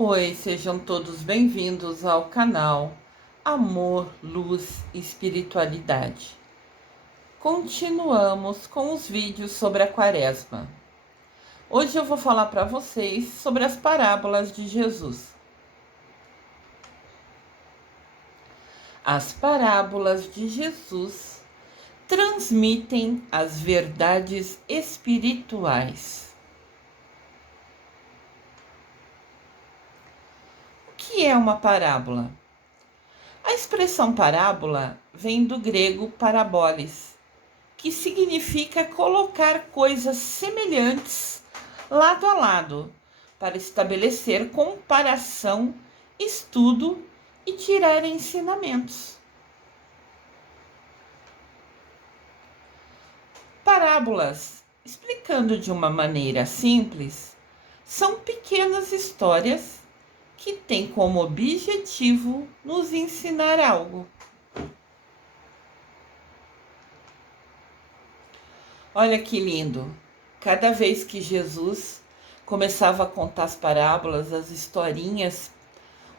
Oi, sejam todos bem-vindos ao canal Amor, Luz e Espiritualidade. Continuamos com os vídeos sobre a Quaresma. Hoje eu vou falar para vocês sobre as parábolas de Jesus. As parábolas de Jesus transmitem as verdades espirituais. O que é uma parábola? A expressão parábola vem do grego paraboles, que significa colocar coisas semelhantes lado a lado, para estabelecer comparação, estudo e tirar ensinamentos. Parábolas, explicando de uma maneira simples, são pequenas histórias que têm como objetivo nos ensinar algo. Olha que lindo! Cada vez que Jesus começava a contar as parábolas, as historinhas,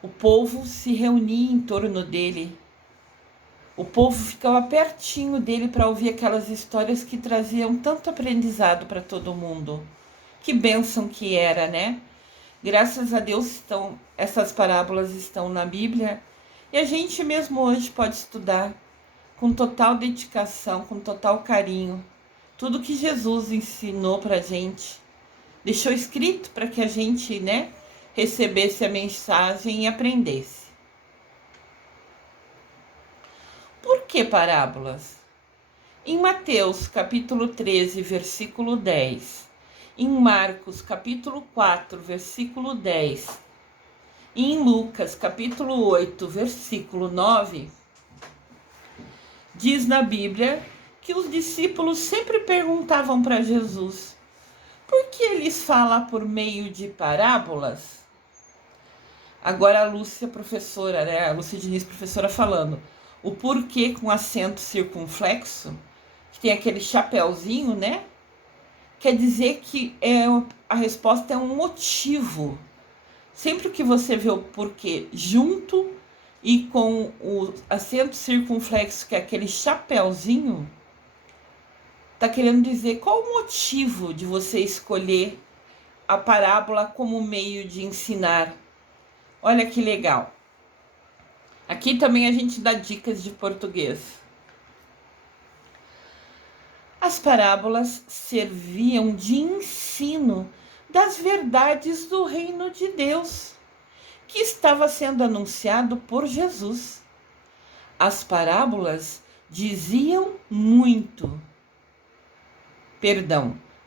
o povo se reunia em torno dele. O povo ficava pertinho dele para ouvir aquelas histórias que traziam tanto aprendizado para todo mundo. Que bênção que era, né? Graças a Deus essas parábolas estão na Bíblia e a gente mesmo hoje pode estudar com total dedicação, com total carinho. Tudo que Jesus ensinou para a gente, deixou escrito para que a gente, recebesse a mensagem e aprendesse. Por que parábolas? Em Mateus, capítulo 13, versículo 10, em Marcos, capítulo 4, versículo 10, e em Lucas, capítulo 8, versículo 9, diz na Bíblia que os discípulos sempre perguntavam para Jesus: por que eles falam por meio de parábolas? Agora a Lúcia, professora, a Lúcia Diniz, professora, falando o porquê com acento circunflexo, que tem aquele chapéuzinho, quer dizer que a resposta é um motivo. Sempre que você vê o porquê junto e com o acento circunflexo, que é aquele chapéuzinho, tá querendo dizer qual o motivo de você escolher a parábola como meio de ensinar. Olha que legal. Aqui também a gente dá dicas de português. As parábolas serviam de ensino das verdades do reino de Deus, que estava sendo anunciado por Jesus. As parábolas diziam muito.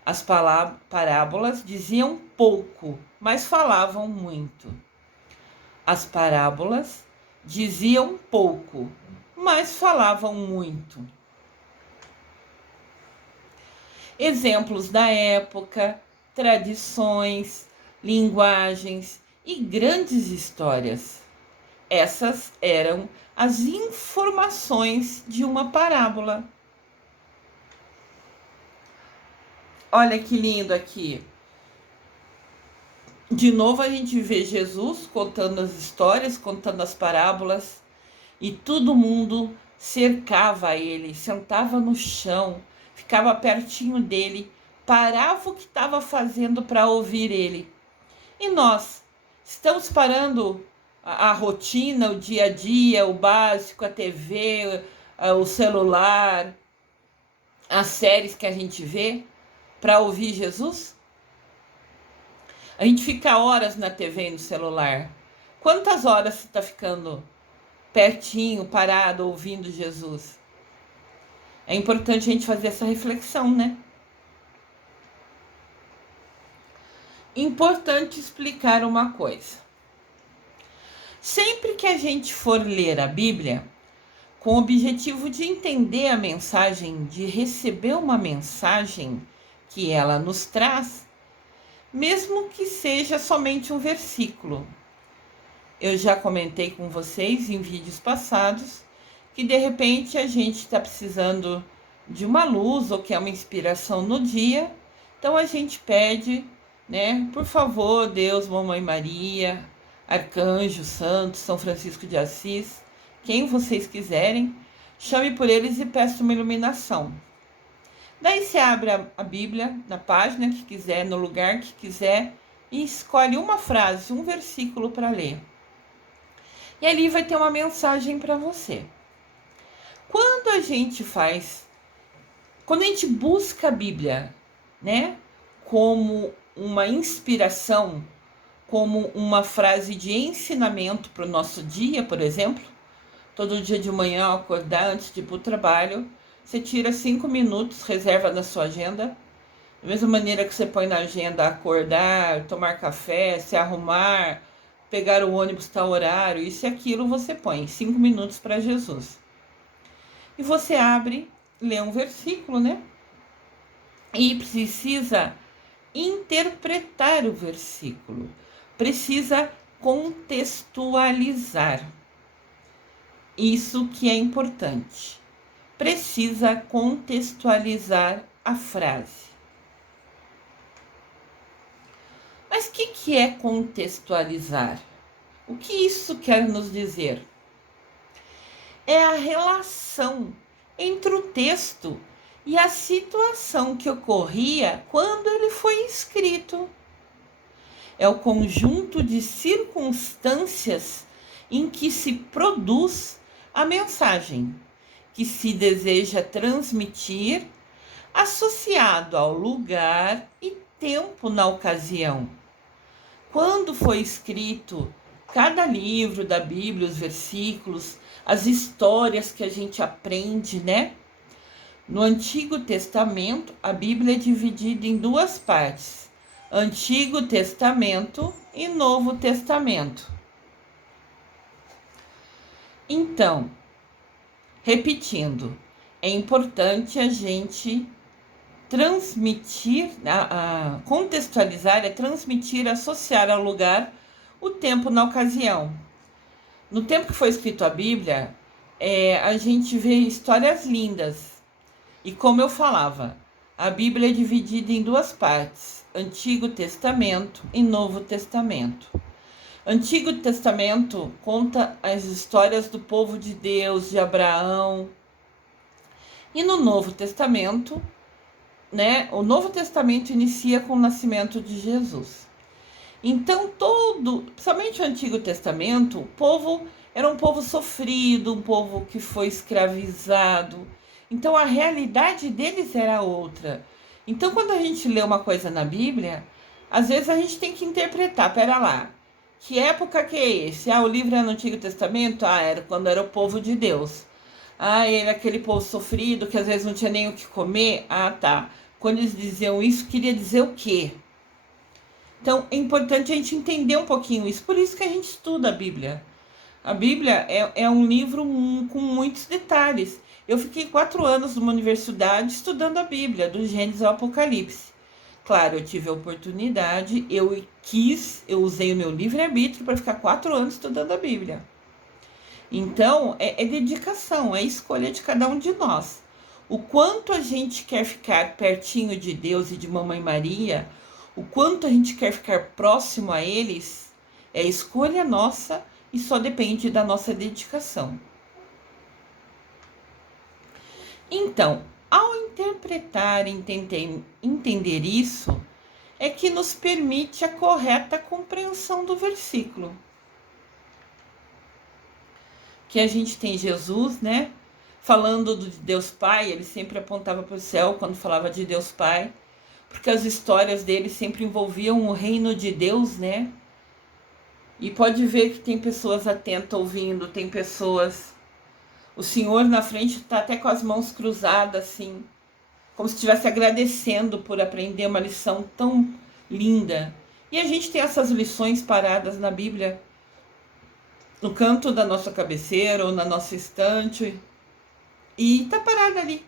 As parábolas diziam pouco, mas falavam muito. As parábolas diziam pouco, mas falavam muito. Exemplos da época, tradições, linguagens e grandes histórias. Essas eram as informações de uma parábola. Olha que lindo aqui. De novo a gente vê Jesus contando as histórias, contando as parábolas, e todo mundo cercava ele, sentava no chão, ficava pertinho dele, parava o que estava fazendo para ouvir ele. E nós estamos parando a rotina, o dia a dia, o básico, a TV, o celular, as séries que a gente vê, para ouvir Jesus? A gente fica horas na TV e no celular. Quantas horas você está ficando pertinho, parado, ouvindo Jesus? É importante a gente fazer essa reflexão, né? Importante explicar uma coisa. Sempre que a gente for ler a Bíblia, com o objetivo de entender a mensagem, de receber uma mensagem que ela nos traz, mesmo que seja somente um versículo. Eu já comentei com vocês em vídeos passados que de repente a gente está precisando de uma luz ou quer uma inspiração no dia, então a gente pede, por favor, Deus, Mamãe Maria, arcanjos, santos, São Francisco de Assis, quem vocês quiserem, chame por eles e peça uma iluminação. Daí você abre a Bíblia na página que quiser, no lugar que quiser, e escolhe uma frase, um versículo para ler. E ali vai ter uma mensagem para você. Quando a gente busca a Bíblia, né, como uma inspiração, como uma frase de ensinamento para o nosso dia, por exemplo, todo dia de manhã ao acordar antes de ir para o trabalho, você tira 5 minutos, reserva na sua agenda, da mesma maneira que você põe na agenda acordar, tomar café, se arrumar, pegar o ônibus tal horário, isso e aquilo, você põe 5 minutos para Jesus. E você abre, lê um versículo, né? E precisa interpretar o versículo, precisa contextualizar. Isso que é importante. Precisa contextualizar a frase. Mas o que é contextualizar? O que isso quer nos dizer? É a relação entre o texto e a situação que ocorria quando ele foi escrito. É o conjunto de circunstâncias em que se produz a mensagem que se deseja transmitir, associado ao lugar e tempo na ocasião. Quando foi escrito cada livro da Bíblia, os versículos, as histórias que a gente aprende, né? No Antigo Testamento, a Bíblia é dividida em 2 partes: Antigo Testamento e Novo Testamento. Então, repetindo, é importante a gente transmitir, contextualizar, é transmitir, associar ao lugar o tempo na ocasião. No tempo que foi escrito a Bíblia, a gente vê histórias lindas. E como eu falava, a Bíblia é dividida em 2 partes: Antigo Testamento e Novo Testamento. Antigo Testamento conta as histórias do povo de Deus, de Abraão. E no Novo Testamento, né, o Novo Testamento inicia com o nascimento de Jesus. Então, principalmente o Antigo Testamento, o povo era um povo sofrido, um povo que foi escravizado. Então, a realidade deles era outra. Então, quando a gente lê uma coisa na Bíblia, às vezes a gente tem que interpretar. Pera lá, que época que é esse? O livro é no Antigo Testamento? Era quando era o povo de Deus. Era aquele povo sofrido que às vezes não tinha nem o que comer? Tá. Quando eles diziam isso, queria dizer o quê? Então, é importante a gente entender um pouquinho isso. Por isso que a gente estuda a Bíblia. A Bíblia é um livro com muitos detalhes. Eu fiquei 4 anos numa universidade estudando a Bíblia, do Gênesis ao Apocalipse. Claro, eu tive a oportunidade, eu usei o meu livre-arbítrio para ficar 4 anos estudando a Bíblia. Então, é dedicação, é escolha de cada um de nós. O quanto a gente quer ficar pertinho de Deus e de Mamãe Maria, o quanto a gente quer ficar próximo a eles, é escolha nossa e só depende da nossa dedicação. Então, ao interpretar e entender isso, é que nos permite a correta compreensão do versículo. Que a gente tem Jesus, né? Falando de Deus Pai, ele sempre apontava para o céu quando falava de Deus Pai, porque as histórias dele sempre envolviam o reino de Deus, né? E pode ver que tem pessoas atentas ouvindo, tem pessoas... O Senhor na frente está até com as mãos cruzadas, assim, como se estivesse agradecendo por aprender uma lição tão linda. E a gente tem essas lições paradas na Bíblia, no canto da nossa cabeceira ou na nossa estante, e está parada ali.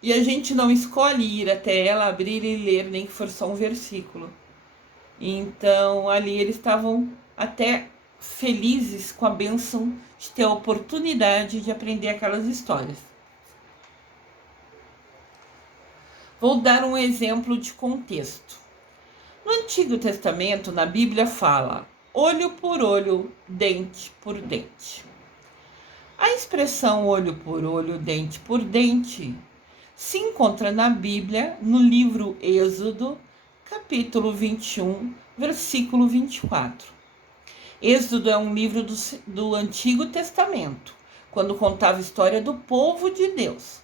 E a gente não escolhe ir até ela, abrir e ler, nem que for só um versículo. Então, ali eles estavam até felizes com a bênção de ter a oportunidade de aprender aquelas histórias. Vou dar um exemplo de contexto. No Antigo Testamento, na Bíblia fala: olho por olho, dente por dente. A expressão olho por olho, dente por dente se encontra na Bíblia, no livro Êxodo, capítulo 21, versículo 24. Êxodo é um livro do Antigo Testamento, quando contava a história do povo de Deus.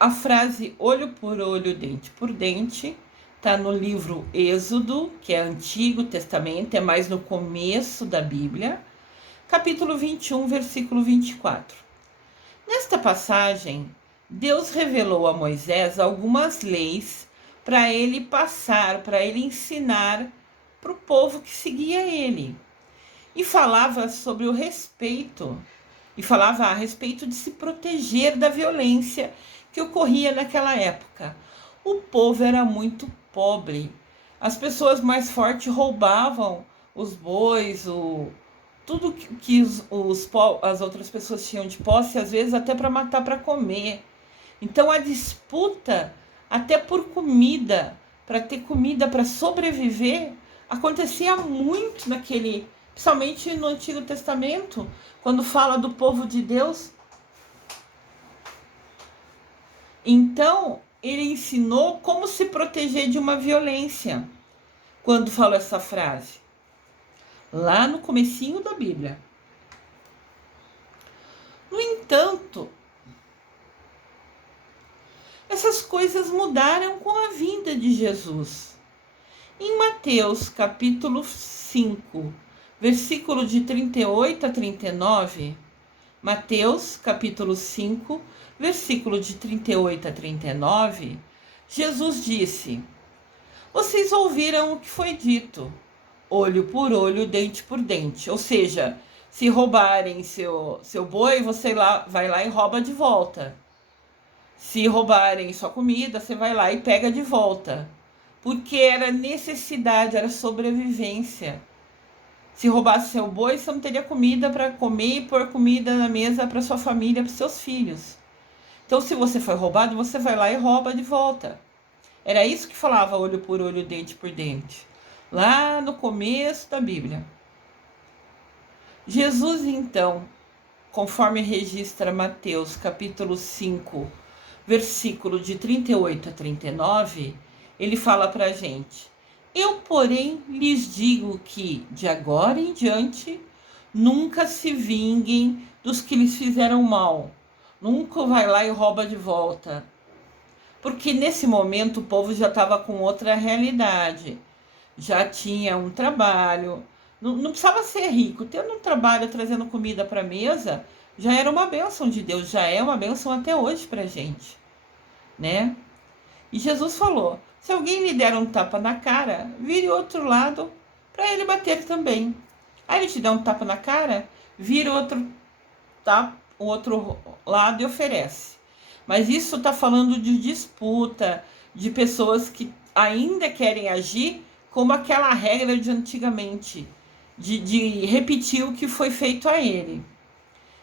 A frase olho por olho, dente por dente está no livro Êxodo, que é Antigo Testamento, é mais no começo da Bíblia, capítulo 21, versículo 24. Nesta passagem, Deus revelou a Moisés algumas leis para ele passar, para ele ensinar para o povo que seguia ele. E falava sobre o respeito, e falava a respeito de se proteger da violência que ocorria naquela época. O povo era muito pobre. As pessoas mais fortes roubavam os bois, tudo que as outras pessoas tinham de posse, às vezes até para matar, para comer. Então a disputa, até por comida, para ter comida para sobreviver, acontecia muito principalmente no Antigo Testamento, quando fala do povo de Deus. Então, ele ensinou como se proteger de uma violência, quando falou essa frase, lá no comecinho da Bíblia. No entanto, essas coisas mudaram com a vinda de Jesus. Em Mateus, capítulo 5, versículo de 38 a 39, Mateus, capítulo 5, versículo de 38 a 39, Jesus disse: vocês ouviram o que foi dito, olho por olho, dente por dente. Ou seja, se roubarem seu boi, você vai lá e rouba de volta. Se roubarem sua comida, você vai lá e pega de volta. Porque era necessidade, era sobrevivência. Se roubasse seu boi, você não teria comida para comer e pôr comida na mesa para sua família, para seus filhos. Então, se você foi roubado, você vai lá e rouba de volta. Era isso que falava olho por olho, dente por dente, lá no começo da Bíblia. Jesus, então, conforme registra Mateus, capítulo 5, versículo de 38 a 39, ele fala para a gente: eu, porém, lhes digo que, de agora em diante, nunca se vinguem dos que lhes fizeram mal. Nunca vai lá e rouba de volta. Porque nesse momento o povo já estava com outra realidade. Já tinha um trabalho. Não precisava ser rico. Tendo um trabalho, trazendo comida para a mesa, já era uma bênção de Deus. Já é uma bênção até hoje para a gente, né? E Jesus falou: se alguém lhe der um tapa na cara, vire o outro lado para ele bater também. Aí ele te dá um tapa na cara, vira o outro lado e oferece. Mas isso está falando de disputa, de pessoas que ainda querem agir como aquela regra de antigamente, de repetir o que foi feito a ele.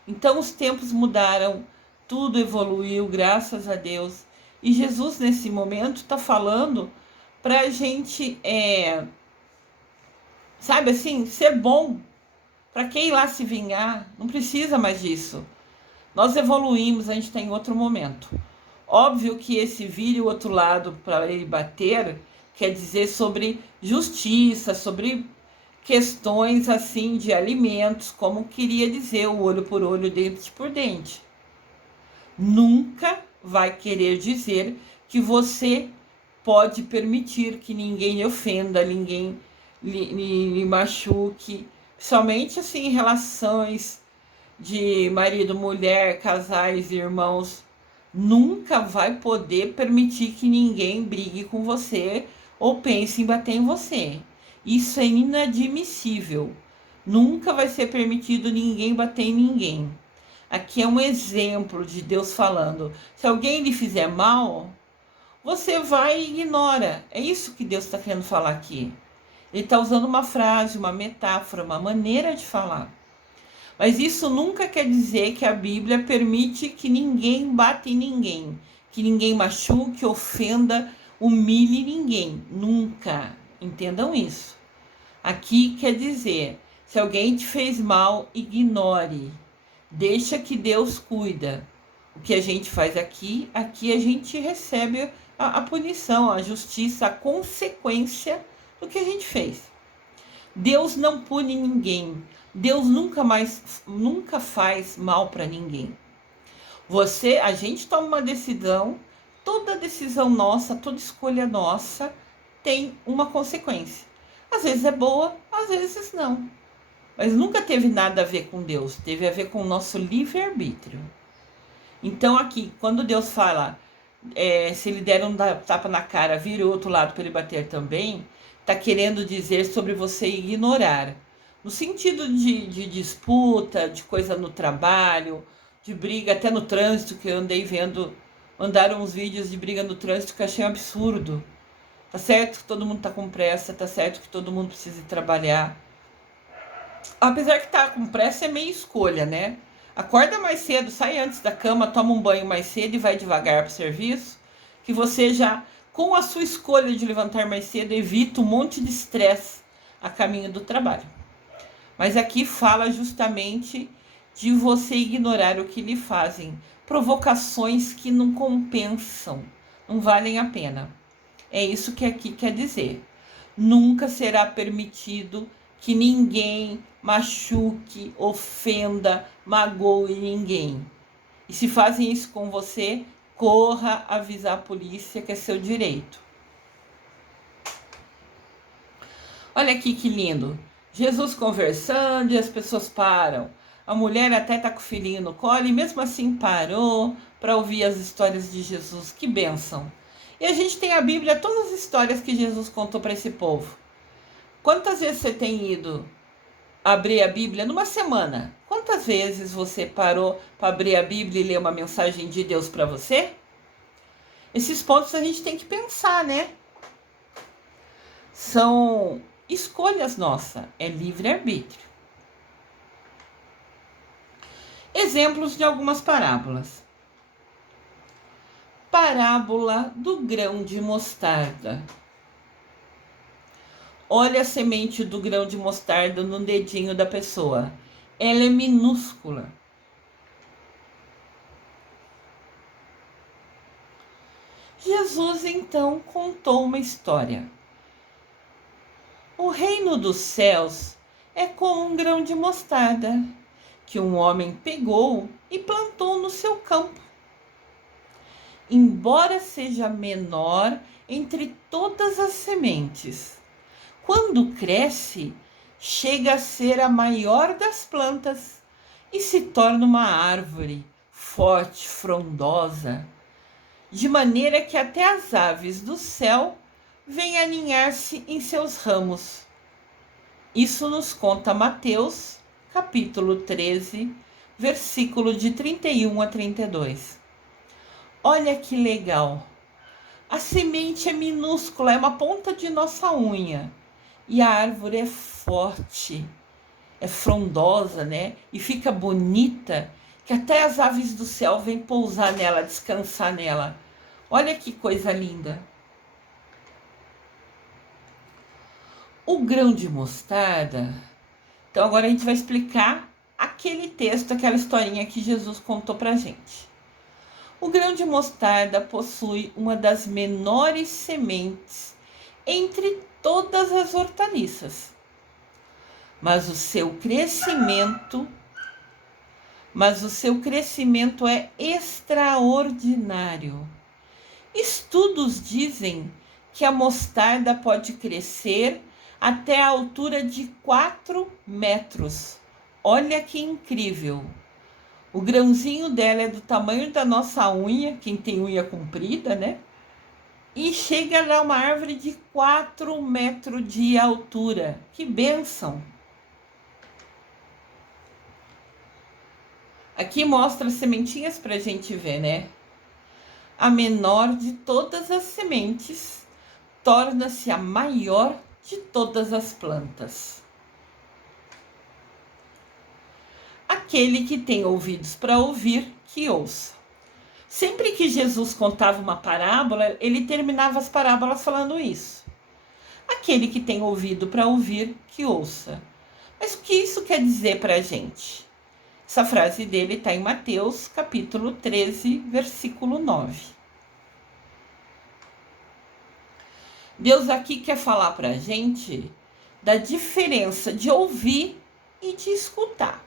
Então os tempos mudaram, tudo evoluiu, graças a Deus. E Jesus, nesse momento, está falando para a gente, sabe assim, ser bom. Para quem ir lá se vingar, não precisa mais disso. Nós evoluímos, a gente está em outro momento. Óbvio que esse vire o outro lado para ele bater quer dizer sobre justiça, sobre questões assim de alimentos, como queria dizer o olho por olho, dente por dente. Nunca vai querer dizer que você pode permitir que ninguém lhe ofenda, ninguém lhe machuque, principalmente assim em relações de marido, mulher, casais, irmãos. Nunca vai poder permitir que ninguém brigue com você ou pense em bater em você. Isso é inadmissível. Nunca vai ser permitido ninguém bater em ninguém. Aqui é um exemplo de Deus falando: se alguém lhe fizer mal, você vai e ignora. É isso que Deus está querendo falar aqui. Ele está usando uma frase, uma metáfora, uma maneira de falar. Mas isso nunca quer dizer que a Bíblia permite que ninguém bata em ninguém, que ninguém machuque, ofenda, humilhe ninguém. Nunca. Entendam isso. Aqui quer dizer, se alguém te fez mal, ignore. Deixa que Deus cuida. O que a gente faz aqui a gente recebe a punição, a justiça, a consequência do que a gente fez. Deus não pune ninguém. Deus nunca faz mal para ninguém. A gente toma uma decisão, toda decisão nossa, toda escolha nossa tem uma consequência. Às vezes é boa, às vezes não. Mas nunca teve nada a ver com Deus, teve a ver com o nosso livre-arbítrio. Então aqui, quando Deus fala, se ele der um tapa na cara, vira o outro lado para ele bater também, está querendo dizer sobre você ignorar. No sentido de disputa, de coisa no trabalho, de briga, até no trânsito, que eu andei vendo, mandaram uns vídeos de briga no trânsito que eu achei um absurdo. Tá certo que todo mundo tá com pressa, tá certo que todo mundo precisa trabalhar. Apesar que tá com pressa é meio escolha, né? Acorda mais cedo, sai antes da cama, toma um banho mais cedo e vai devagar pro serviço, que você já, com a sua escolha de levantar mais cedo, evita um monte de estresse a caminho do trabalho. Mas aqui fala justamente de você ignorar o que lhe fazem, provocações que não compensam, não valem a pena. É isso que aqui quer dizer. Nunca será permitido que ninguém machuque, ofenda, magoe ninguém. E se fazem isso com você, corra avisar a polícia, que é seu direito. Olha aqui que lindo. Jesus conversando e as pessoas param. A mulher até tá com o filhinho no colo e mesmo assim parou para ouvir as histórias de Jesus. Que bênção. E a gente tem a Bíblia, todas as histórias que Jesus contou para esse povo. Quantas vezes você tem ido abrir a Bíblia numa semana? Quantas vezes você parou para abrir a Bíblia e ler uma mensagem de Deus para você? Esses pontos a gente tem que pensar, né? São escolhas nossas, é livre-arbítrio. Exemplos de algumas parábolas. Parábola do grão de mostarda. Olha a semente do grão de mostarda no dedinho da pessoa. Ela é minúscula. Jesus então contou uma história. O reino dos céus é como um grão de mostarda que um homem pegou e plantou no seu campo. Embora seja menor entre todas as sementes, quando cresce, chega a ser a maior das plantas e se torna uma árvore forte, frondosa, de maneira que até as aves do céu vêm aninhar-se em seus ramos. Isso nos conta Mateus, capítulo 13, versículo de 31 a 32. Olha que legal! A semente é minúscula, é uma ponta de nossa unha. E a árvore é forte, é frondosa, né? E fica bonita, que até as aves do céu vêm pousar nela, descansar nela. Olha que coisa linda! O grão de mostarda. Então agora a gente vai explicar aquele texto, aquela historinha que Jesus contou pra gente. O grão de mostarda possui uma das menores sementes entre todas as hortaliças. Mas o seu crescimento é extraordinário. Estudos dizem que a mostarda pode crescer até a altura de 4 metros. Olha que incrível! O grãozinho dela é do tamanho da nossa unha, quem tem unha comprida, né? E chega a dar uma árvore de 4 metros de altura. Que bênção! Aqui mostra as sementinhas para a gente ver, né? A menor de todas as sementes torna-se a maior de todas as plantas. Aquele que tem ouvidos para ouvir, que ouça. Sempre que Jesus contava uma parábola, ele terminava as parábolas falando isso. Aquele que tem ouvido para ouvir, que ouça. Mas o que isso quer dizer para a gente? Essa frase dele está em Mateus, capítulo 13, versículo 9. Deus aqui quer falar para a gente da diferença de ouvir e de escutar.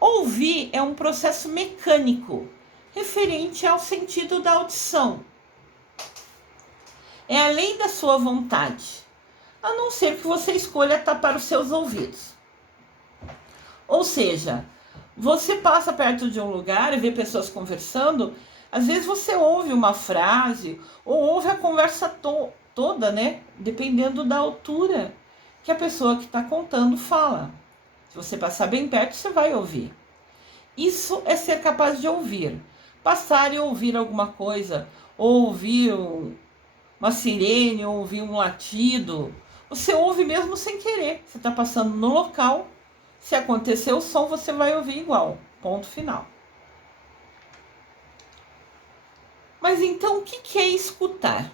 Ouvir é um processo mecânico, referente ao sentido da audição. É além da sua vontade, a não ser que você escolha tapar os seus ouvidos. Ou seja, você passa perto de um lugar e vê pessoas conversando, às vezes você ouve uma frase ou ouve a conversa toda, né? Dependendo da altura que a pessoa que está contando fala. Se você passar bem perto, você vai ouvir. Isso é ser capaz de ouvir. Passar e ouvir alguma coisa, ou ouvir uma sirene, ou ouvir um latido. Você ouve mesmo sem querer. Você está passando no local. Se acontecer o som, você vai ouvir igual. Ponto final. Mas então, o que é escutar?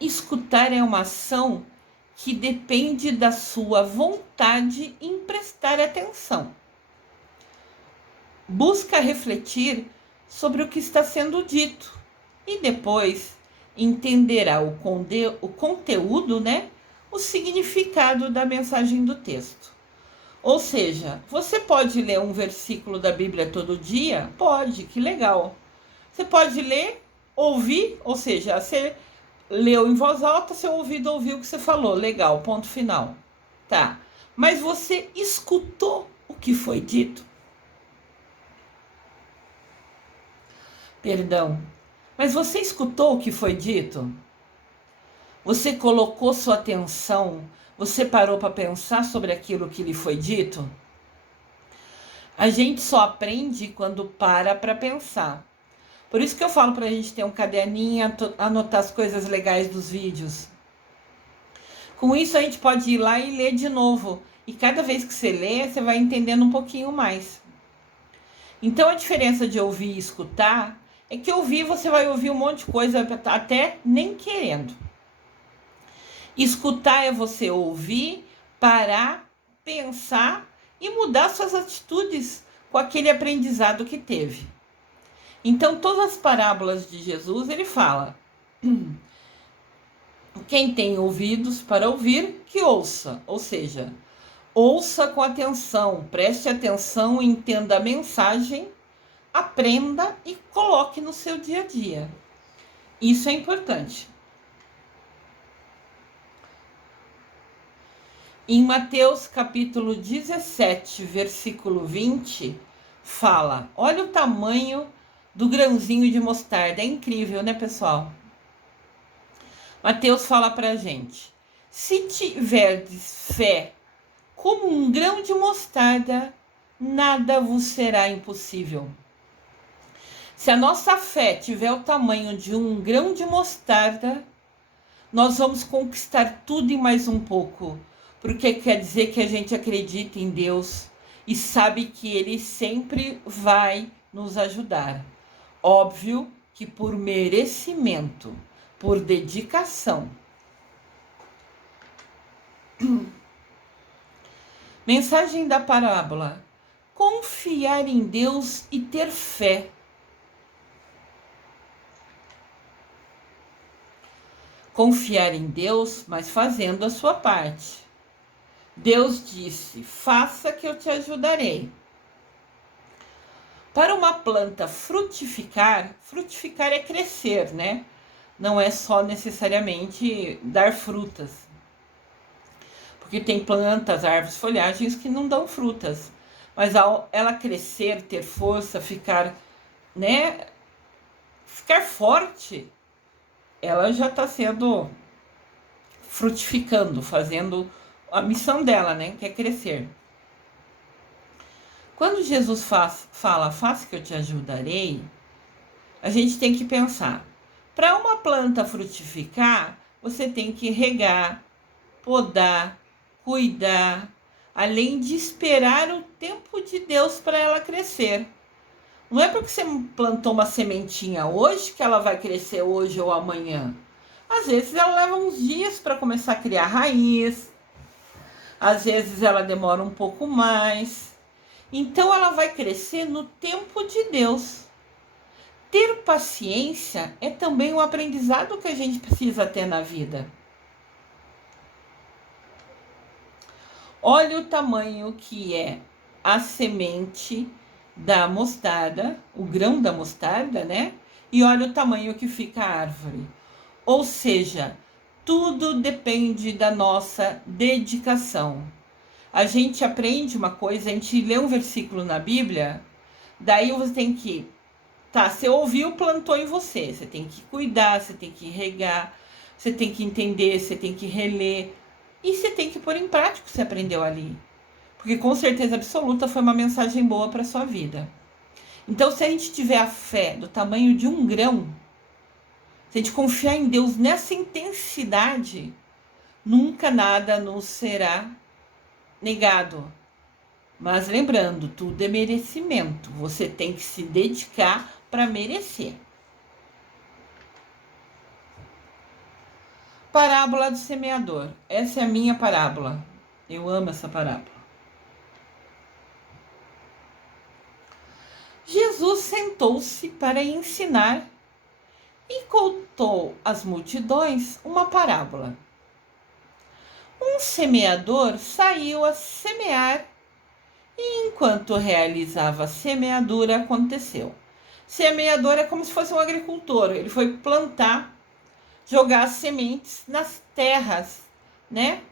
Escutar é uma ação que depende da sua vontade em prestar atenção. Busca refletir sobre o que está sendo dito e depois entenderá o conteúdo, né? O significado da mensagem do texto. Ou seja, você pode ler um versículo da Bíblia todo dia? Pode, que legal. Você pode ler, ouvir, ou seja, você leu em voz alta, seu ouvido ouviu o que você falou. Legal, ponto final. Tá. Mas você escutou o que foi dito? Perdão. Mas você escutou o que foi dito? Você colocou sua atenção? Você parou para pensar sobre aquilo que lhe foi dito? A gente só aprende quando para pensar. Por isso que eu falo para a gente ter um caderninho, anotar as coisas legais dos vídeos. Com isso a gente pode ir lá e ler de novo. E cada vez que você lê, você vai entendendo um pouquinho mais. Então a diferença de ouvir e escutar é que ouvir você vai ouvir um monte de coisa até nem querendo. Escutar é você ouvir, parar, pensar e mudar suas atitudes com aquele aprendizado que teve. Então, todas as parábolas de Jesus, ele fala: quem tem ouvidos para ouvir, que ouça. Ou seja, ouça com atenção, preste atenção, entenda a mensagem, aprenda e coloque no seu dia a dia. Isso é importante. Em Mateus capítulo 17, versículo 20, fala: olha o tamanho do grãozinho de mostarda. É incrível, né, pessoal? Mateus fala pra gente: se tiverdes fé como um grão de mostarda, nada vos será impossível. Se a nossa fé tiver o tamanho de um grão de mostarda, nós vamos conquistar tudo e mais um pouco. Porque quer dizer que a gente acredita em Deus e sabe que Ele sempre vai nos ajudar. Óbvio que por merecimento, por dedicação. Mensagem da parábola: confiar em Deus e ter fé. Confiar em Deus, mas fazendo a sua parte. Deus disse: faça que eu te ajudarei. Para uma planta frutificar é crescer, né? Não é só necessariamente dar frutas. Porque tem plantas, árvores, folhagens que não dão frutas. Mas ao ela crescer, ter força, ficar forte, ela já está sendo frutificando, fazendo a missão dela, né? Que é crescer. Quando Jesus fala, faça que eu te ajudarei, a gente tem que pensar. Para uma planta frutificar, você tem que regar, podar, cuidar, além de esperar o tempo de Deus para ela crescer. Não é porque você plantou uma sementinha hoje que ela vai crescer hoje ou amanhã. Às vezes ela leva uns dias para começar a criar raiz, às vezes ela demora um pouco mais. Então ela vai crescer no tempo de Deus. Ter paciência é também um aprendizado que a gente precisa ter na vida. Olha o tamanho que é a semente da mostarda, o grão da mostarda, né? E olha o tamanho que fica a árvore. Ou seja, tudo depende da nossa dedicação. A gente aprende uma coisa, a gente lê um versículo na Bíblia, daí você tem que... Tá, você ouviu, plantou em você. Você tem que cuidar, você tem que regar, você tem que entender, você tem que reler. E você tem que pôr em prática o que você aprendeu ali. Porque com certeza absoluta foi uma mensagem boa para a sua vida. Então, se a gente tiver a fé do tamanho de um grão, se a gente confiar em Deus nessa intensidade, nunca nada nos será negado. Mas lembrando, tudo é merecimento. Você tem que se dedicar para merecer. Parábola do semeador. Essa é a minha parábola. Eu amo essa parábola. Jesus sentou-se para ensinar e contou às multidões uma parábola. Um semeador saiu a semear e enquanto realizava a semeadura aconteceu. Semeador é como se fosse um agricultor. Ele foi plantar, jogar as sementes nas terras, né?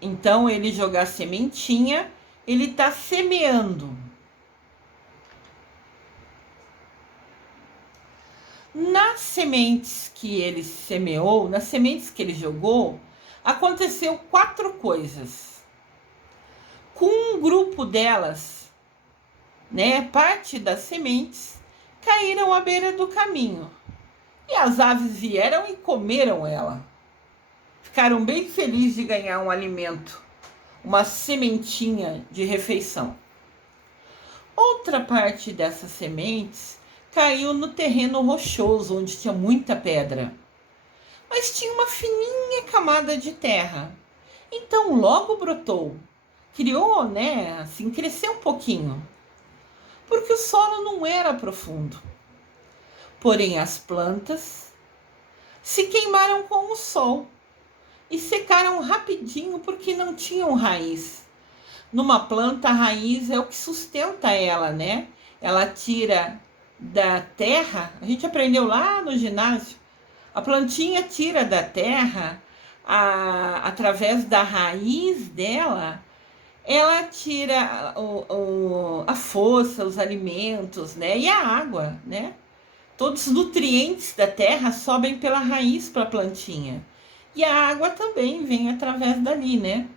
Então, ele jogar a sementinha, ele está semeando. Nas sementes que ele semeou, nas sementes que ele jogou, aconteceu 4 coisas. Com um grupo delas, né, parte das sementes, caíram à beira do caminho. E as aves vieram e comeram ela. Ficaram bem felizes de ganhar um alimento, uma sementinha de refeição. Outra parte dessas sementes caiu no terreno rochoso, onde tinha muita pedra. Mas tinha uma fininha camada de terra. Então logo brotou. Criou, né? Assim, cresceu um pouquinho. Porque o solo não era profundo. Porém, as plantas se queimaram com o sol e secaram rapidinho porque não tinham raiz. Numa planta, a raiz é o que sustenta ela, né? Ela tira da terra, a gente aprendeu lá no ginásio, a plantinha tira da terra, através da raiz dela, ela tira a força, os alimentos, né? E a água, né? Todos os nutrientes da terra sobem pela raiz para a plantinha. E a água também vem através dali, né?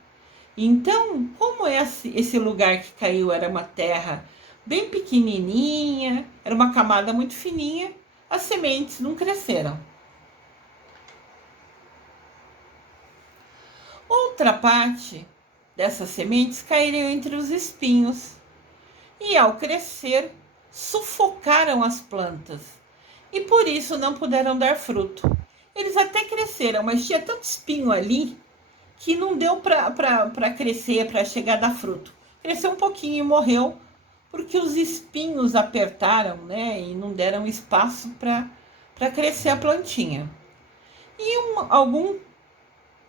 Então, como esse lugar que caiu era uma terra bem pequenininha, era uma camada muito fininha, as sementes não cresceram. Outra parte dessas sementes caíram entre os espinhos e, ao crescer, sufocaram as plantas e por isso não puderam dar fruto. Eles até cresceram, mas tinha tanto espinho ali que não deu para crescer, para chegar a dar fruto. Cresceu um pouquinho e morreu, porque os espinhos apertaram, né, e não deram espaço para crescer a plantinha. E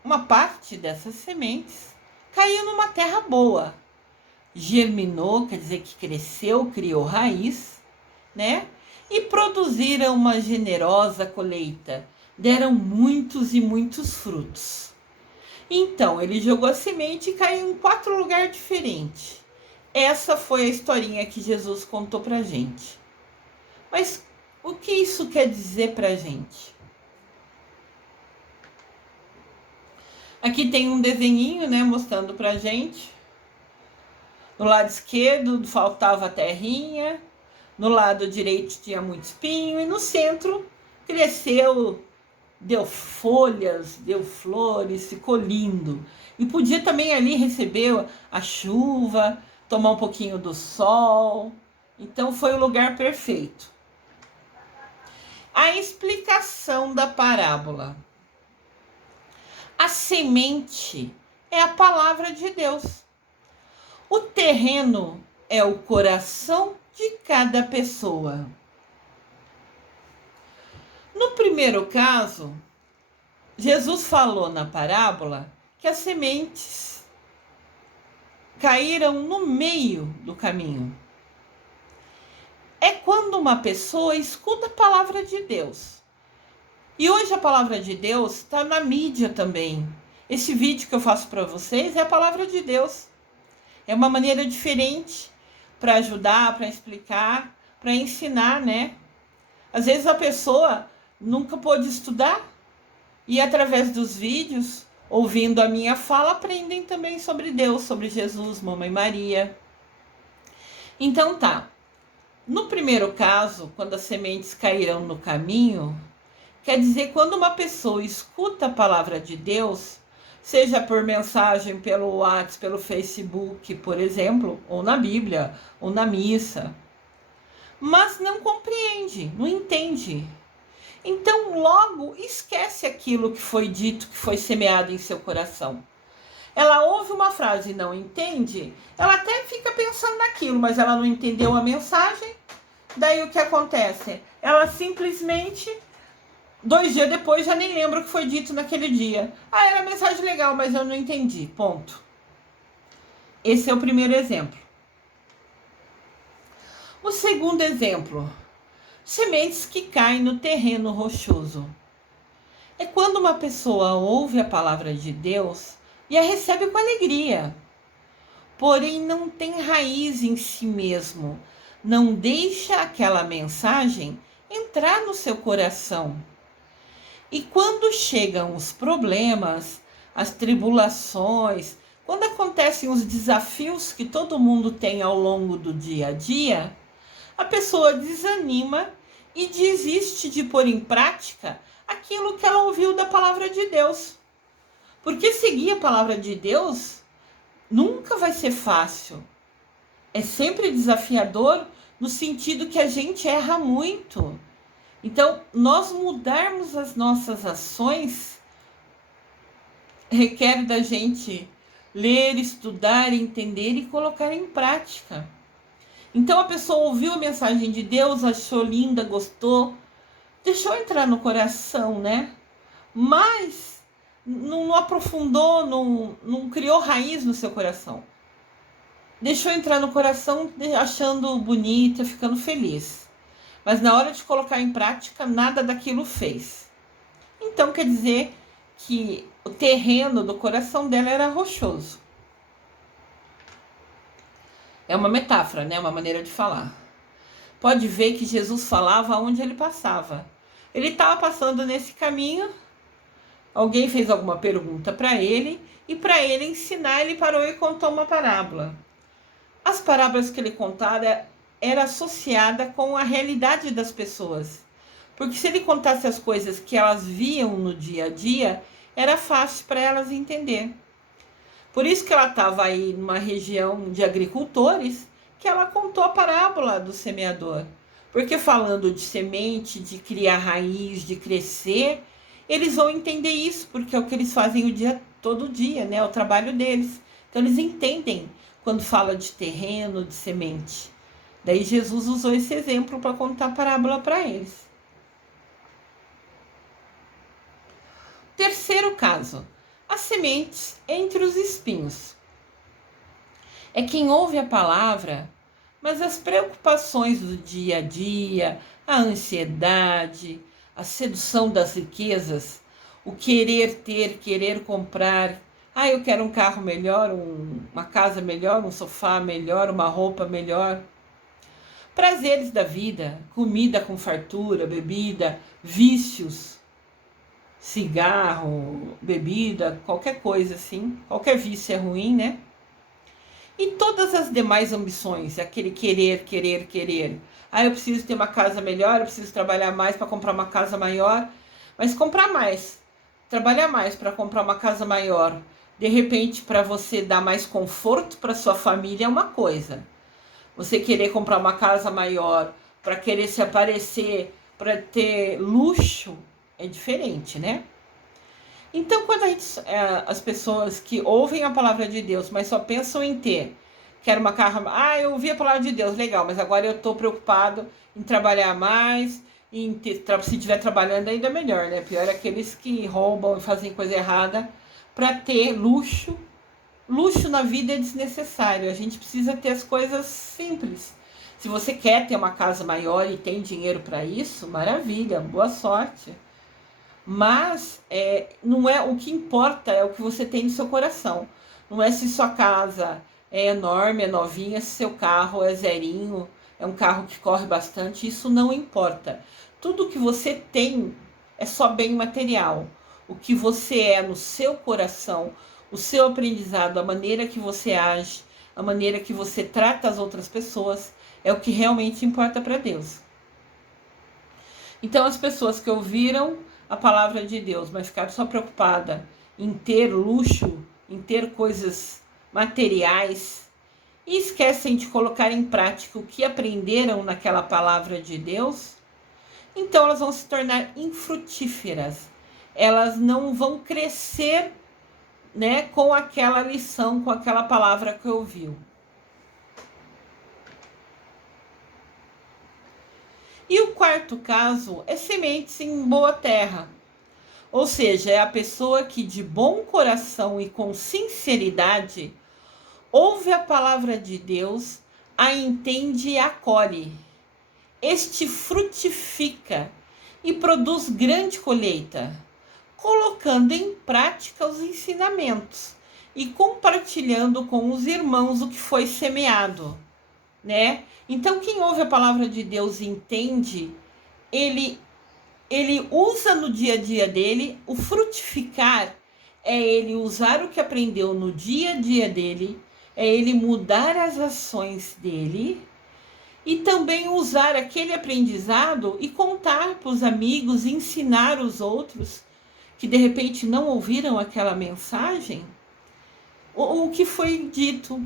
uma parte dessas sementes caiu numa terra boa. Germinou, quer dizer que cresceu, criou raiz, né? E produziram uma generosa colheita. Deram muitos e muitos frutos. Então, ele jogou a semente e caiu em 4 lugares diferentes. Essa foi a historinha que Jesus contou pra gente. Mas o que isso quer dizer pra gente? Aqui tem um desenhinho, né, mostrando pra gente. No lado esquerdo faltava a terrinha, no lado direito tinha muito espinho e no centro cresceu, deu folhas, deu flores, ficou lindo. E podia também ali receber a chuva, tomar um pouquinho do sol. Então foi o lugar perfeito. A explicação da parábola. A semente é a palavra de Deus. O terreno é o coração de cada pessoa. No primeiro caso, Jesus falou na parábola que as sementes caíram no meio do caminho. É quando uma pessoa escuta a palavra de Deus. E hoje a palavra de Deus está na mídia também. Esse vídeo que eu faço para vocês é a palavra de Deus. É uma maneira diferente para ajudar, para explicar, para ensinar, né? Às vezes a pessoa nunca pôde estudar e através dos vídeos, ouvindo a minha fala, aprendem também sobre Deus, sobre Jesus, Mamãe Maria. Então tá. No primeiro caso, quando as sementes caíram no caminho, quer dizer quando uma pessoa escuta a palavra de Deus, seja por mensagem pelo WhatsApp, pelo Facebook, por exemplo, ou na Bíblia, ou na missa, mas não compreende, não entende. Então logo esquece aquilo que foi dito, que foi semeado em seu coração. Ela ouve uma frase e não entende, ela até fica pensando naquilo, mas ela não entendeu a mensagem. Daí o que acontece? Ela simplesmente, 2 dias depois, já nem lembra o que foi dito naquele dia. Ah, era mensagem legal, mas eu não entendi. Ponto. Esse é o primeiro exemplo. O segundo exemplo. Sementes que caem no terreno rochoso. É quando uma pessoa ouve a palavra de Deus e a recebe com alegria, porém não tem raiz em si mesmo, não deixa aquela mensagem entrar no seu coração. E quando chegam os problemas, as tribulações, quando acontecem os desafios que todo mundo tem ao longo do dia a dia, a pessoa desanima e desiste de pôr em prática aquilo que ela ouviu da palavra de Deus. Porque seguir a palavra de Deus nunca vai ser fácil. É sempre desafiador no sentido que a gente erra muito. Então, nós mudarmos as nossas ações requer da gente ler, estudar, entender e colocar em prática. Então, a pessoa ouviu a mensagem de Deus, achou linda, gostou, deixou entrar no coração, né? Mas não aprofundou, não criou raiz no seu coração. Deixou entrar no coração achando bonita, ficando feliz. Mas na hora de colocar em prática, nada daquilo fez. Então quer dizer que o terreno do coração dela era rochoso. É uma metáfora, né? Uma maneira de falar. Pode ver que Jesus falava onde ele passava. Ele estava passando nesse caminho, alguém fez alguma pergunta para ele, e para ele ensinar, ele parou e contou uma parábola. As parábolas que ele contava era associada com a realidade das pessoas. Porque se ele contasse as coisas que elas viam no dia a dia, era fácil para elas entender. Por isso que ela estava aí numa região de agricultores, que ela contou a parábola do semeador. Porque falando de semente, de criar raiz, de crescer, eles vão entender isso, porque é o que eles fazem todo dia, né? É o trabalho deles. Então eles entendem quando fala de terreno, de semente. Daí Jesus usou esse exemplo para contar a parábola para eles. Terceiro caso, as sementes entre os espinhos. É quem ouve a palavra, mas as preocupações do dia a dia, a ansiedade, a sedução das riquezas, o querer ter, querer comprar. Ah, eu quero um carro melhor, uma casa melhor, um sofá melhor, uma roupa melhor. Prazeres da vida, comida com fartura, bebida, vícios, cigarro, bebida, qualquer coisa assim. Qualquer vício é ruim, né? E todas as demais ambições, aquele querer, querer, querer. Ah, eu preciso ter uma casa melhor, eu preciso trabalhar mais para comprar uma casa maior. Mas comprar mais, trabalhar mais para comprar uma casa maior, de repente para você dar mais conforto para sua família é uma coisa. Você querer comprar uma casa maior para querer se aparecer para ter luxo é diferente, né? Então, quando as pessoas que ouvem a palavra de Deus, mas só pensam em ter, quero uma carro, eu ouvi a palavra de Deus, legal, mas agora eu estou preocupado em trabalhar mais, se estiver trabalhando ainda melhor, né? Pior é aqueles que roubam e fazem coisa errada para ter luxo. Luxo na vida é desnecessário, a gente precisa ter as coisas simples. Se você quer ter uma casa maior e tem dinheiro para isso, maravilha, boa sorte. Mas não é o que importa, é o que você tem no seu coração. Não é se sua casa é enorme, é novinha, se seu carro é zerinho, é um carro que corre bastante, isso não importa. Tudo que você tem é só bem material. O que você é no seu coração, o seu aprendizado, a maneira que você age, a maneira que você trata as outras pessoas, é o que realmente importa para Deus. Então, as pessoas que ouviram a palavra de Deus, mas ficaram só preocupadas em ter luxo, em ter coisas materiais, e esquecem de colocar em prática o que aprenderam naquela palavra de Deus, então elas vão se tornar infrutíferas. Elas não vão crescer, né, com aquela lição, com aquela palavra que ouviu. E o quarto caso é sementes em boa terra. Ou seja, é a pessoa que de bom coração e com sinceridade ouve a palavra de Deus, a entende e acolhe. Este frutifica e produz grande colheita, colocando em prática os ensinamentos e compartilhando com os irmãos o que foi semeado, né? Então, quem ouve a palavra de Deus e entende, ele usa no dia a dia dele. O frutificar é ele usar o que aprendeu no dia a dia dele, é ele mudar as ações dele e também usar aquele aprendizado e contar para os amigos, ensinar os outros que de repente não ouviram aquela mensagem, o que foi dito.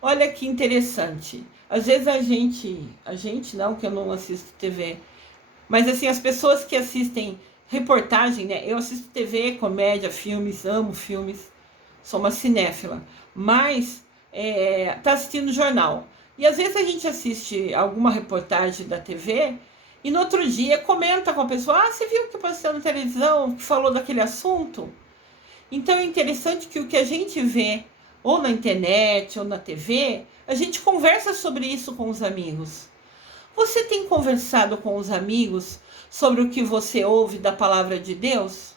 Olha que interessante. Às vezes a gente não, que eu não assisto TV, mas assim, as pessoas que assistem reportagem, né? Eu assisto TV, comédia, filmes, amo filmes, sou uma cinéfila, mas tá assistindo jornal. E às vezes a gente assiste alguma reportagem da TV e no outro dia comenta com a pessoa: você viu o que passou na televisão, que falou daquele assunto? Então é interessante que o que a gente vê, ou na internet, ou na TV, a gente conversa sobre isso com os amigos. Você tem conversado com os amigos sobre o que você ouve da palavra de Deus?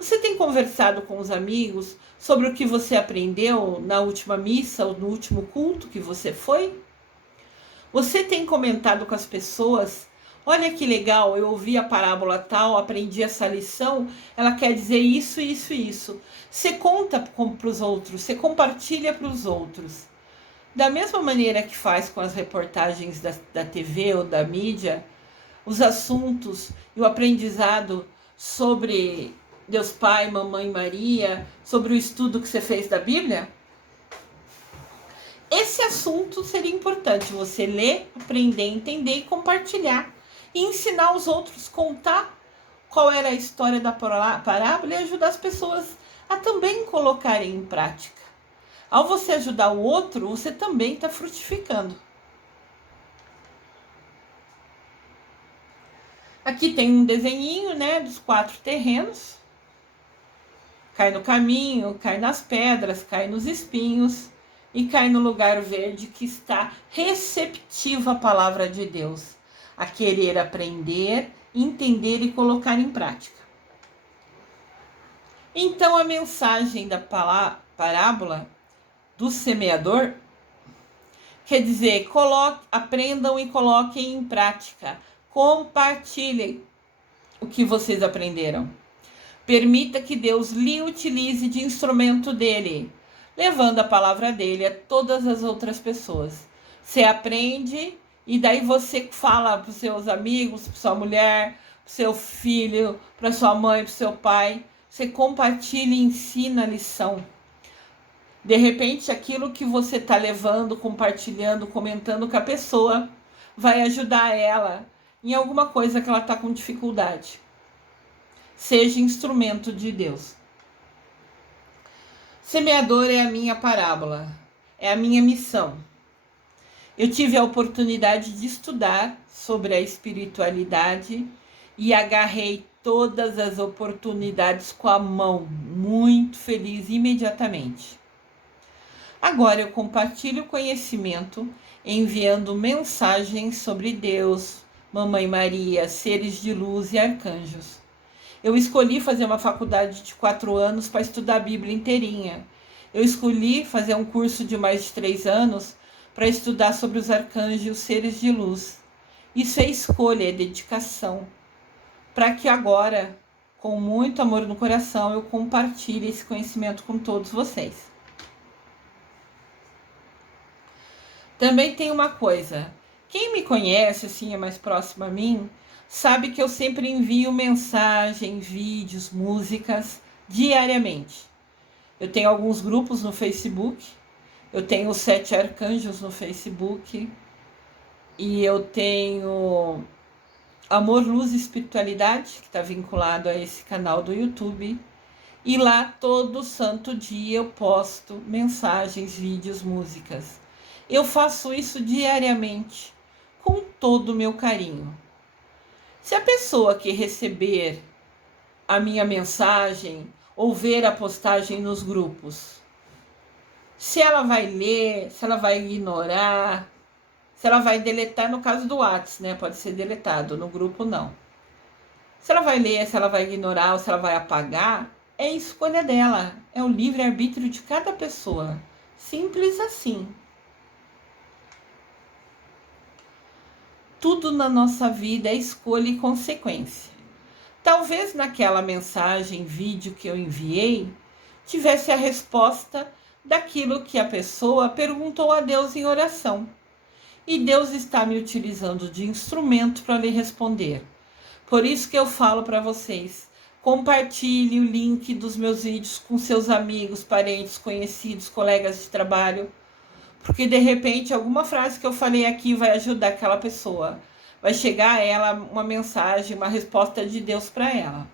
Você tem conversado com os amigos sobre o que você aprendeu na última missa ou no último culto que você foi? Você tem comentado com as pessoas: olha que legal, eu ouvi a parábola tal, aprendi essa lição, ela quer dizer isso, isso e isso. Você conta para os outros, você compartilha para os outros. Da mesma maneira que faz com as reportagens da TV ou da mídia, os assuntos e o aprendizado sobre Deus Pai, Mamãe Maria, sobre o estudo que você fez da Bíblia, esse assunto seria importante você ler, aprender, entender e compartilhar. E ensinar os outros, contar qual era a história da parábola e ajudar as pessoas a também colocarem em prática. Ao você ajudar o outro, você também está frutificando. Aqui tem um desenhinho, né, dos 4 terrenos. Cai no caminho, cai nas pedras, cai nos espinhos e cai no lugar verde que está receptivo à palavra de Deus, a querer aprender, entender e colocar em prática. Então a mensagem da parábola do semeador quer dizer: aprendam e coloquem em prática, compartilhem o que vocês aprenderam. Permita que Deus lhe utilize de instrumento dele, levando a palavra dele a todas as outras pessoas. Você aprende e daí você fala para os seus amigos, para sua mulher, para o seu filho, para sua mãe, para o seu pai. Você compartilha e ensina a lição. De repente, aquilo que você está levando, compartilhando, comentando com a pessoa, vai ajudar ela em alguma coisa que ela está com dificuldade. Seja instrumento de Deus. Semeador é a minha parábola, é a minha missão. Eu tive a oportunidade de estudar sobre a espiritualidade e agarrei todas as oportunidades com a mão, muito feliz imediatamente. Agora eu compartilho conhecimento enviando mensagens sobre Deus, Mamãe Maria, seres de luz e arcanjos. Eu escolhi fazer uma faculdade de 4 anos para estudar a Bíblia inteirinha. Eu escolhi fazer um curso de mais de 3 anos para estudar sobre os arcanjos e os seres de luz. Isso é escolha, é dedicação. Para que agora, com muito amor no coração, eu compartilhe esse conhecimento com todos vocês. Também tem uma coisa. Quem me conhece, assim, é mais próximo a mim, sabe que eu sempre envio mensagem, vídeos, músicas diariamente. Eu tenho alguns grupos no Facebook, eu tenho os 7 arcanjos no Facebook e eu tenho Amor, Luz e Espiritualidade, que está vinculado a esse canal do YouTube. E lá todo santo dia eu posto mensagens, vídeos, músicas. Eu faço isso diariamente, com todo o meu carinho. Se a pessoa que receber a minha mensagem ou ver a postagem nos grupos, se ela vai ler, se ela vai ignorar, se ela vai deletar, no caso do WhatsApp, né? Pode ser deletado, no grupo não. Se ela vai ler, se ela vai ignorar ou se ela vai apagar, é a escolha dela. É o livre-arbítrio de cada pessoa. Simples assim. Tudo na nossa vida é escolha e consequência. Talvez naquela mensagem, vídeo que eu enviei, tivesse a resposta daquilo que a pessoa perguntou a Deus em oração. E Deus está me utilizando de instrumento para lhe responder. Por isso que eu falo para vocês, compartilhe o link dos meus vídeos com seus amigos, parentes, conhecidos, colegas de trabalho, porque de repente alguma frase que eu falei aqui vai ajudar aquela pessoa. Vai chegar a ela uma mensagem, uma resposta de Deus para ela.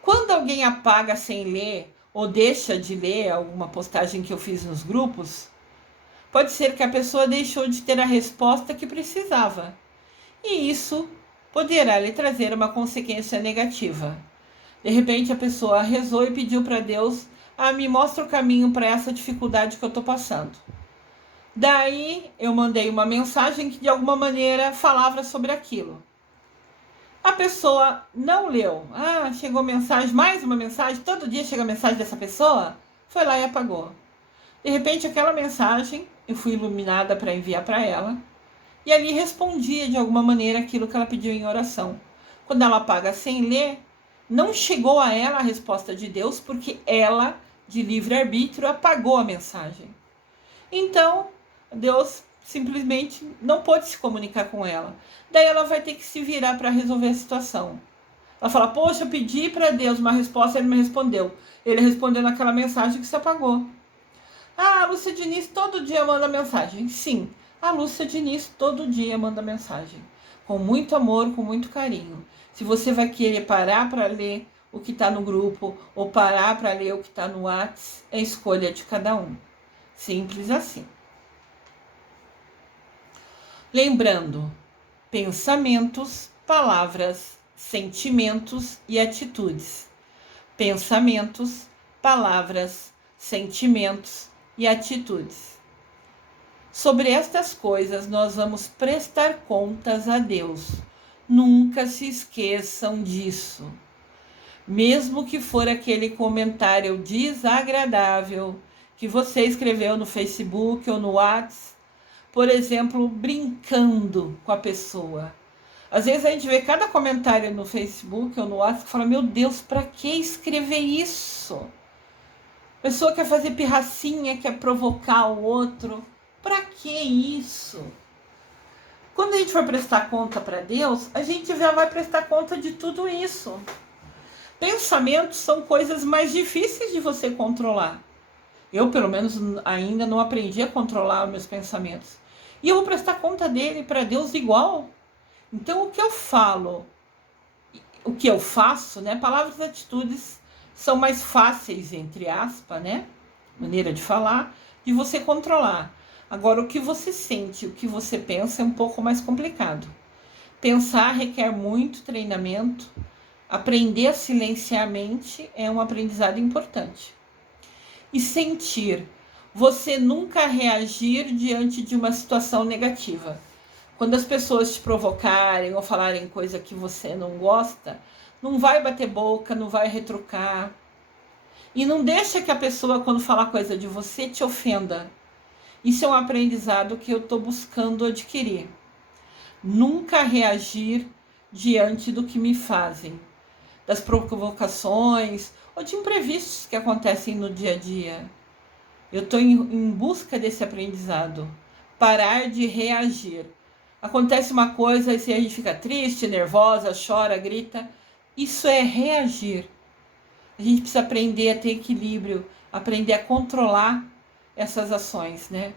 Quando alguém apaga sem ler ou deixa de ler alguma postagem que eu fiz nos grupos, pode ser que a pessoa deixou de ter a resposta que precisava. E isso poderá lhe trazer uma consequência negativa. De repente a pessoa rezou e pediu para Deus, me mostra o caminho para essa dificuldade que eu estou passando. Daí eu mandei uma mensagem que de alguma maneira falava sobre aquilo. A pessoa não leu. Chegou mensagem, mais uma mensagem, todo dia chega mensagem dessa pessoa, foi lá e apagou. De repente aquela mensagem, eu fui iluminada para enviar para ela, e ali respondia de alguma maneira aquilo que ela pediu em oração. Quando ela apaga sem ler, não chegou a ela a resposta de Deus, porque ela, de livre-arbítrio, apagou a mensagem. Então, Deus simplesmente não pôde se comunicar com ela. Daí ela vai ter que se virar para resolver a situação. Ela fala, poxa, eu pedi para Deus uma resposta, ele me respondeu. Ele respondeu naquela mensagem que se apagou. A Lúcia Diniz todo dia manda mensagem. Sim, a Lúcia Diniz todo dia manda mensagem. Com muito amor, com muito carinho. Se você vai querer parar para ler o que está no grupo ou parar para ler o que está no WhatsApp, é escolha de cada um. Simples assim. Lembrando, pensamentos, palavras, sentimentos e atitudes. Pensamentos, palavras, sentimentos e atitudes. Sobre estas coisas nós vamos prestar contas a Deus. Nunca se esqueçam disso. Mesmo que for aquele comentário desagradável que você escreveu no Facebook ou no WhatsApp, por exemplo, brincando com a pessoa. Às vezes a gente vê cada comentário no Facebook ou no WhatsApp e fala, meu Deus, para que escrever isso? A pessoa quer fazer pirracinha, quer provocar o outro. Para que isso? Quando a gente for prestar conta para Deus, a gente já vai prestar conta de tudo isso. Pensamentos são coisas mais difíceis de você controlar. Eu, pelo menos, ainda não aprendi a controlar os meus pensamentos. E eu vou prestar conta dele para Deus igual. Então, o que eu falo, o que eu faço, né? Palavras e atitudes são mais fáceis, entre aspas, né? Maneira de falar, de você controlar. Agora, o que você sente, o que você pensa é um pouco mais complicado. Pensar requer muito treinamento. Aprender a silenciar a mente é um aprendizado importante. E sentir. Você nunca reagir diante de uma situação negativa. Quando as pessoas te provocarem ou falarem coisa que você não gosta, não vai bater boca, não vai retrucar. E não deixa que a pessoa, quando falar coisa de você, te ofenda. Isso é um aprendizado que eu estou buscando adquirir. Nunca reagir diante do que me fazem, das provocações ou de imprevistos que acontecem no dia a dia. Eu estou em busca desse aprendizado. Parar de reagir. Acontece uma coisa e a gente fica triste, nervosa, chora, grita. Isso é reagir. A gente precisa aprender a ter equilíbrio, aprender a controlar essas ações, né?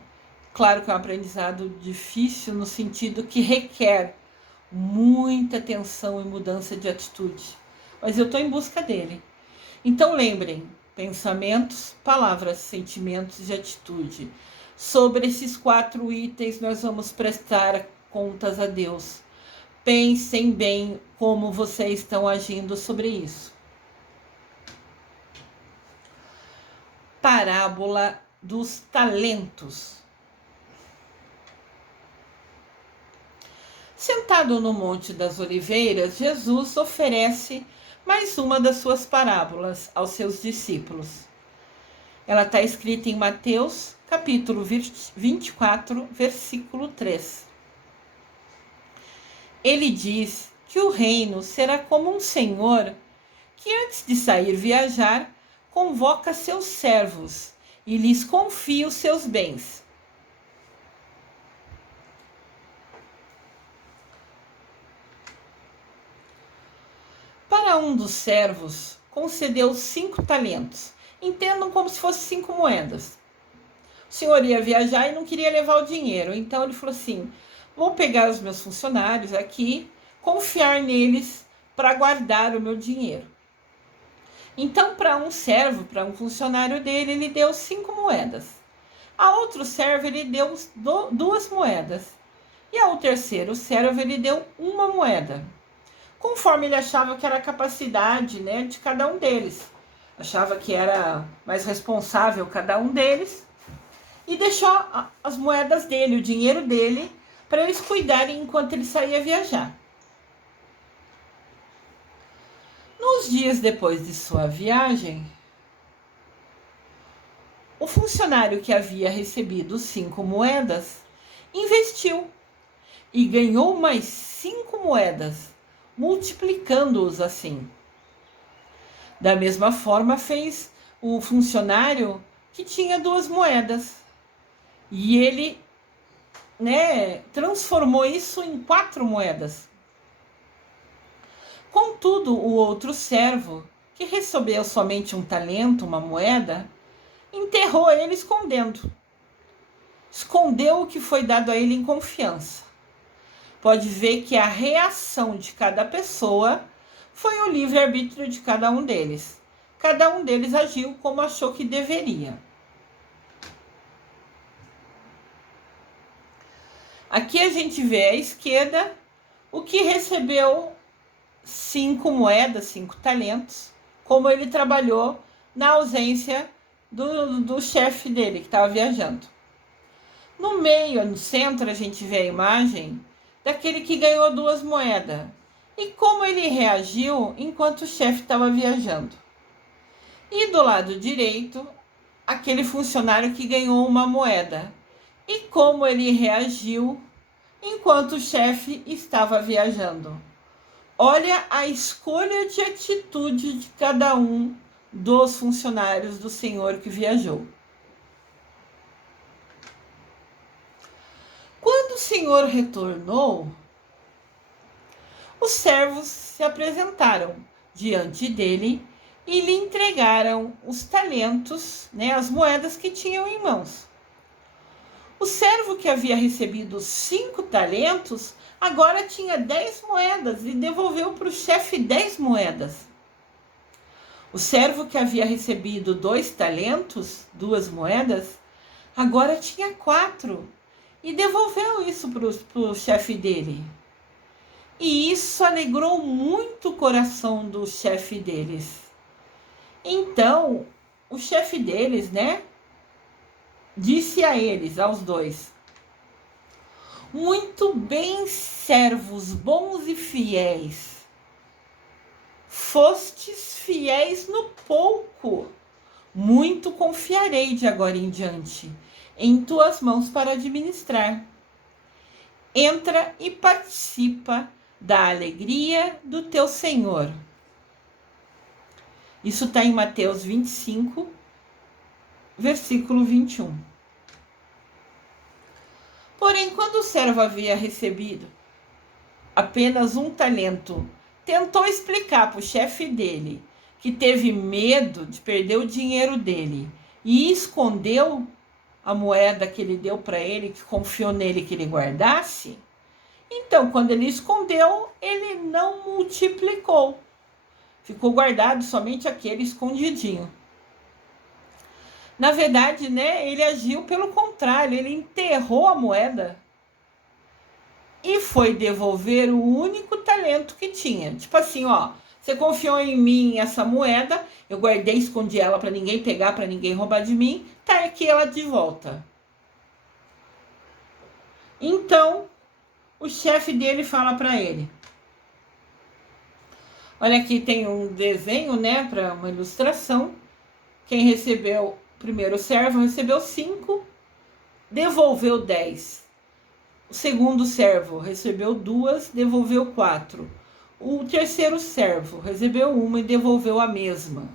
Claro que é um aprendizado difícil no sentido que requer muita atenção e mudança de atitude. Mas eu estou em busca dele. Então lembrem, pensamentos, palavras, sentimentos e atitude. Sobre esses 4 itens nós vamos prestar contas a Deus. Pensem bem como vocês estão agindo sobre isso. Parábola dos talentos. Sentado no Monte das Oliveiras, Jesus oferece mais uma das suas parábolas aos seus discípulos. Ela está escrita em Mateus, capítulo 24, versículo 3. Ele diz que o reino será como um senhor que, antes de sair viajar, convoca seus servos e lhes confia os seus bens. Para um dos servos, concedeu 5 talentos. Entendam como se fossem 5 moedas. O senhor ia viajar e não queria levar o dinheiro. Então ele falou assim, vou pegar os meus funcionários aqui, confiar neles para guardar o meu dinheiro. Então, para um servo, para um funcionário dele, ele deu 5 moedas. A outro servo, ele deu 2 moedas. E ao terceiro servo, ele deu 1 moeda. Conforme ele achava que era a capacidade, né, de cada um deles. Achava que era mais responsável cada um deles. E deixou as moedas dele, o dinheiro dele, para eles cuidarem enquanto ele saía viajar. Nos dias depois de sua viagem, o funcionário que havia recebido 5 moedas investiu e ganhou mais 5 moedas, multiplicando-os assim. Da mesma forma fez o funcionário que tinha 2 moedas. E ele, transformou isso em 4 moedas. Contudo, o outro servo, que recebeu somente um talento, uma moeda, enterrou ele escondendo. Escondeu o que foi dado a ele em confiança. Pode ver que a reação de cada pessoa foi o livre-arbítrio de cada um deles. Cada um deles agiu como achou que deveria. Aqui a gente vê à esquerda o que recebeu 5 moedas, 5 talentos, como ele trabalhou na ausência do chefe dele, que estava viajando. No meio, no centro, a gente vê a imagem daquele que ganhou 2 moedas e como ele reagiu enquanto o chefe estava viajando. E do lado direito, aquele funcionário que ganhou 1 moeda e como ele reagiu enquanto o chefe estava viajando. Olha a escolha de atitude de cada um dos funcionários do senhor que viajou. Quando o senhor retornou, os servos se apresentaram diante dele e lhe entregaram os talentos, as moedas que tinham em mãos. O servo que havia recebido 5 talentos, agora tinha 10 moedas e devolveu para o chefe 10 moedas. O servo que havia recebido 2 talentos, 2 moedas, agora tinha 4 e devolveu isso para o chefe dele. E isso alegrou muito o coração do chefe deles. Então, o chefe deles, né, disse a eles, aos dois: muito bem, servos bons e fiéis. Fostes fiéis no pouco, muito confiarei de agora em diante em tuas mãos para administrar. Entra e participa da alegria do teu Senhor. Isso está em Mateus 25, versículo 21. Porém, quando o servo havia recebido apenas 1 talento, tentou explicar para o chefe dele que teve medo de perder o dinheiro dele e escondeu a moeda que ele deu para ele, que confiou nele que ele guardasse. Então, quando ele escondeu, ele não multiplicou. Ficou guardado somente aquele escondidinho. Na verdade, né, ele agiu pelo contrário, ele enterrou a moeda e foi devolver o único talento que tinha. Tipo assim, ó, você confiou em mim essa moeda, eu guardei, escondi ela para ninguém pegar, para ninguém roubar de mim, tá aqui ela de volta. Então, o chefe dele fala para ele: olha, aqui tem um desenho, né, para uma ilustração. Quem recebeu, primeiro servo recebeu 5, devolveu 10. O segundo servo recebeu 2, devolveu 4. O terceiro servo recebeu 1 e devolveu a mesma.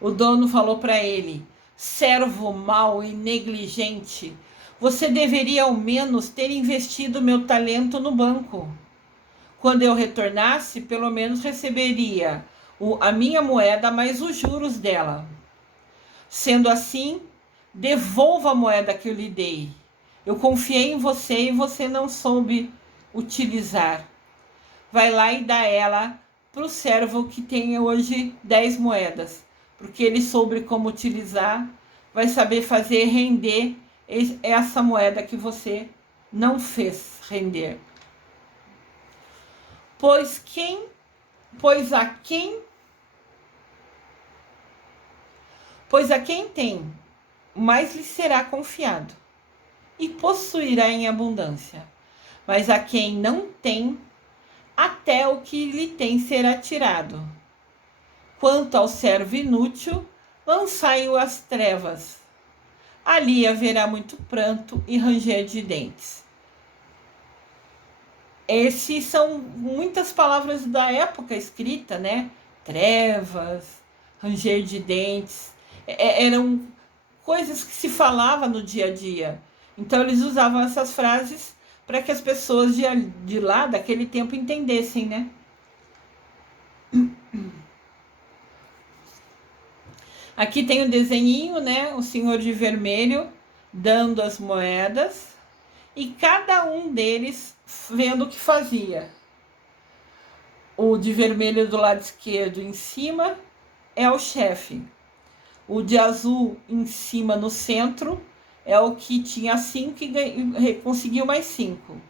O dono falou para ele: servo mau e negligente, você deveria ao menos ter investido meu talento no banco. Quando eu retornasse, pelo menos receberia a minha moeda mais os juros dela. Sendo assim, devolva a moeda que eu lhe dei. Eu confiei em você e você não soube utilizar. Vai lá e dá ela para o servo que tem hoje 10 moedas. Porque ele soube como utilizar, vai saber fazer render essa moeda que você não fez render. Pois a quem tem, mais lhe será confiado, e possuirá em abundância. Mas a quem não tem, até o que lhe tem será tirado. Quanto ao servo inútil, lançai-o às trevas. Ali haverá muito pranto e ranger de dentes. Esses são muitas palavras da época escrita, né? Trevas, ranger de dentes. Eram coisas que se falava no dia a dia. Então eles usavam essas frases para que as pessoas de lá, daquele tempo, entendessem, né? Aqui tem o desenhinho, né? O senhor de vermelho dando as moedas e cada um deles vendo o que fazia. O de vermelho do lado esquerdo em cima é o chefe. O de azul em cima no centro é o que tinha 5 e conseguiu mais 5.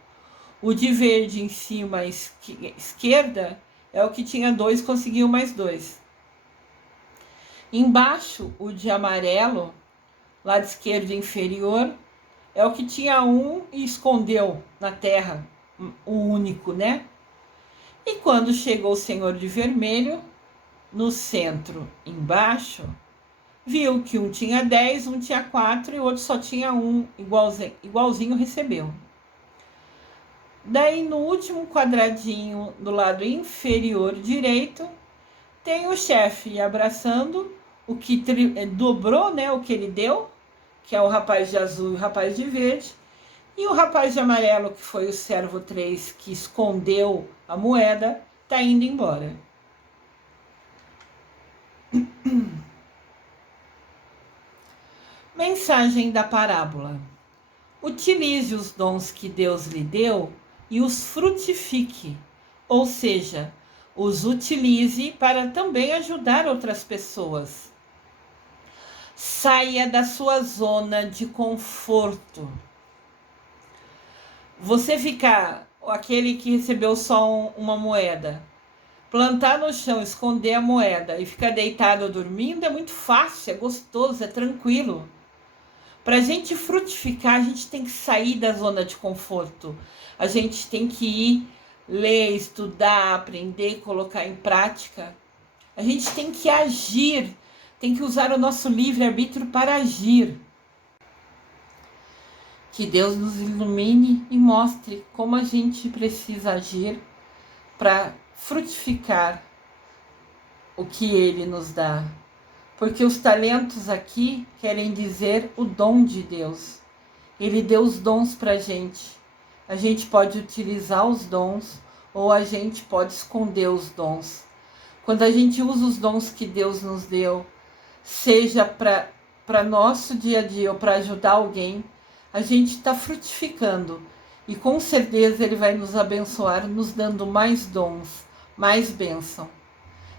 O de verde em cima à esquerda é o que tinha 2 e conseguiu mais 2. Embaixo, o de amarelo, lado esquerdo inferior, é o que tinha 1 e escondeu na terra, o único, né? E quando chegou o senhor de vermelho, no centro, embaixo, viu que um tinha 10, um tinha 4 e o outro só tinha 1, igualzinho recebeu. Daí no último quadradinho do lado inferior direito, tem o chefe abraçando o que dobrou, né, o que ele deu, que é o rapaz de azul e o rapaz de verde, e o rapaz de amarelo, que foi o servo 3 que escondeu a moeda, está indo embora. Mensagem da parábola: utilize os dons que Deus lhe deu e os frutifique, ou seja, os utilize para também ajudar outras pessoas. Saia da sua zona de conforto. Você ficar aquele que recebeu só uma moeda, plantar no chão, esconder a moeda e ficar deitado dormindo é muito fácil, é gostoso, é tranquilo. Para a gente frutificar, a gente tem que sair da zona de conforto. A gente tem que ir ler, estudar, aprender, colocar em prática. A gente tem que agir, tem que usar o nosso livre-arbítrio para agir. Que Deus nos ilumine e mostre como a gente precisa agir para frutificar o que Ele nos dá. Porque os talentos aqui querem dizer o dom de Deus. Ele deu os dons para a gente. A gente pode utilizar os dons ou a gente pode esconder os dons. Quando a gente usa os dons que Deus nos deu, seja para nosso dia a dia ou para ajudar alguém, a gente está frutificando. E com certeza Ele vai nos abençoar, nos dando mais dons, mais bênção.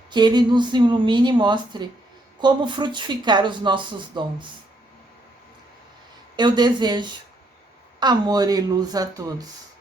Que Ele nos ilumine e mostre como frutificar os nossos dons. Eu desejo amor e luz a todos.